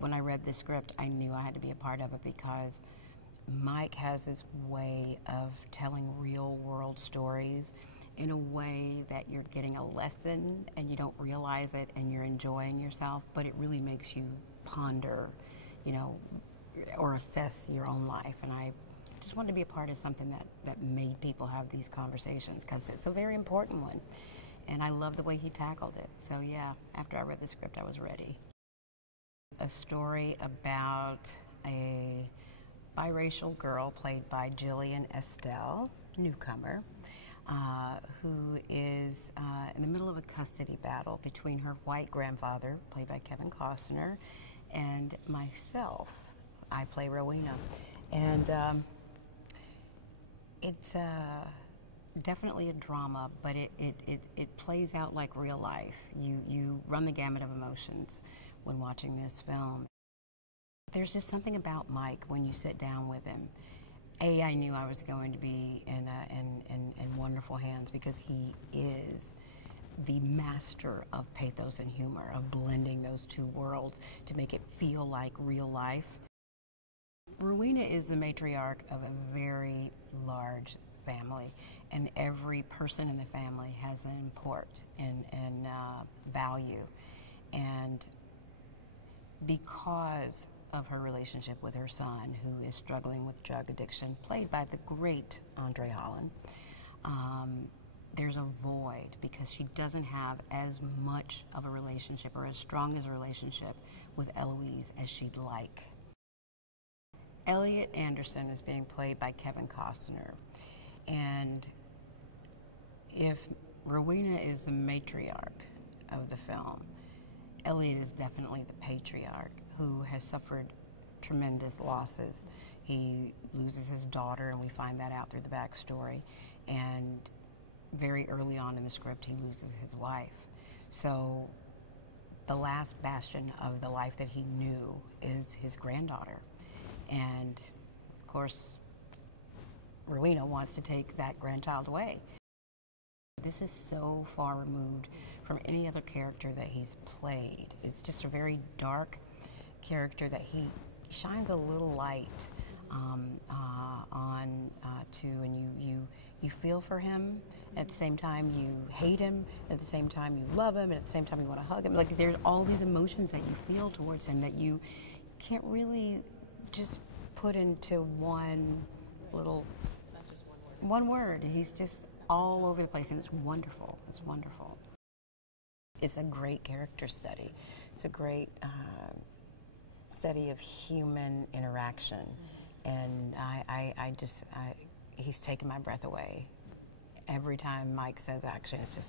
when I read the script, I knew I had to be a part of it because Mike has this way of telling real world stories in a way that you're getting a lesson and you don't realize it and you're enjoying yourself, but it really makes you ponder, you know, or assess your own life. And I just wanted to be a part of something that made people have these conversations because it's a very important one. And I love the way he tackled it. So yeah, after I read the script, I was ready. A story about a biracial girl played by Gillian Estelle, newcomer, who is in the middle of a custody battle between her white grandfather, played by Kevin Costner, and myself. I play Rowena. And it's definitely a drama, but it plays out like real life. You run the gamut of emotions when watching this film. There's just something about Mike when you sit down with him. I knew I was going to be in wonderful hands because he is the master of pathos and humor, of blending those two worlds to make it feel like real life. Rowena is the matriarch of a very large family, and every person in the family has an import and value. And because of her relationship with her son, who is struggling with drug addiction, played by the great Andre Holland, there's a void because she doesn't have as much of a relationship or as strong as a relationship with Eloise as she'd like. Elliot Anderson is being played by Kevin Costner, and if Rowena is the matriarch of the film, Elliot is definitely the patriarch who has suffered tremendous losses. He loses his daughter, and we find that out through the backstory. And very early on in the script, he loses his wife. So the last bastion of the life that he knew is his granddaughter. And of course, Rowena wants to take that grandchild away. This is so far removed from any other character that he's played. It's just a very dark character that he shines a little light on to, and you feel for him. At the same time, you hate him. At the same time, you love him. And at the same time, you want to hug him. Like, there's all these emotions that you feel towards him that you can't really just put into one little, it's not just one word. one word. He's just all over the place, and it's wonderful. It's wonderful. It's a great character study. It's a great study of human interaction, and he's taken my breath away. Every time Mike says action, it's just,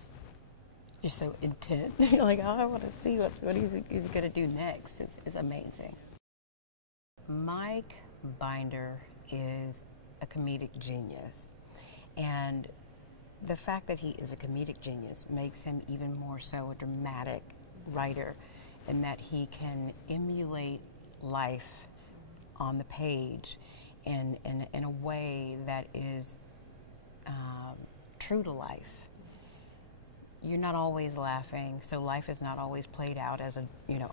you're so intent. You're like, oh, I want to see what he's going to do next. It's amazing. Mike Binder is a comedic genius, and the fact that he is a comedic genius makes him even more so a dramatic writer, in that he can emulate life on the page in a way that is true to life. You're not always laughing, so life is not always played out as a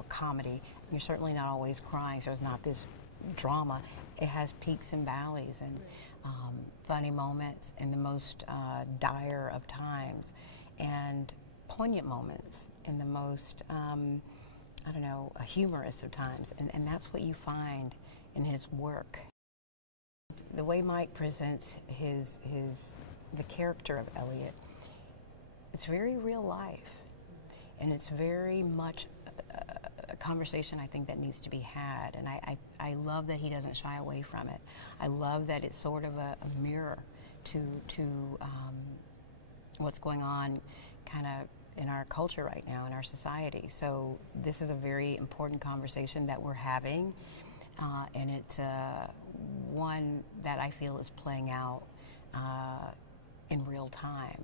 comedy. You're certainly not always crying, so it's not this drama. It has peaks and valleys and funny moments in the most dire of times, and poignant moments in the most humorous of times, and that's what you find in his work. The way Mike presents the character of Elliot, it's very real life, and it's very much a conversation I think that needs to be had, and I love that he doesn't shy away from it. I love that it's sort of a mirror to what's going on kind of in our culture right now, in our society. So this is a very important conversation that we're having, and it's one that I feel is playing out in real time.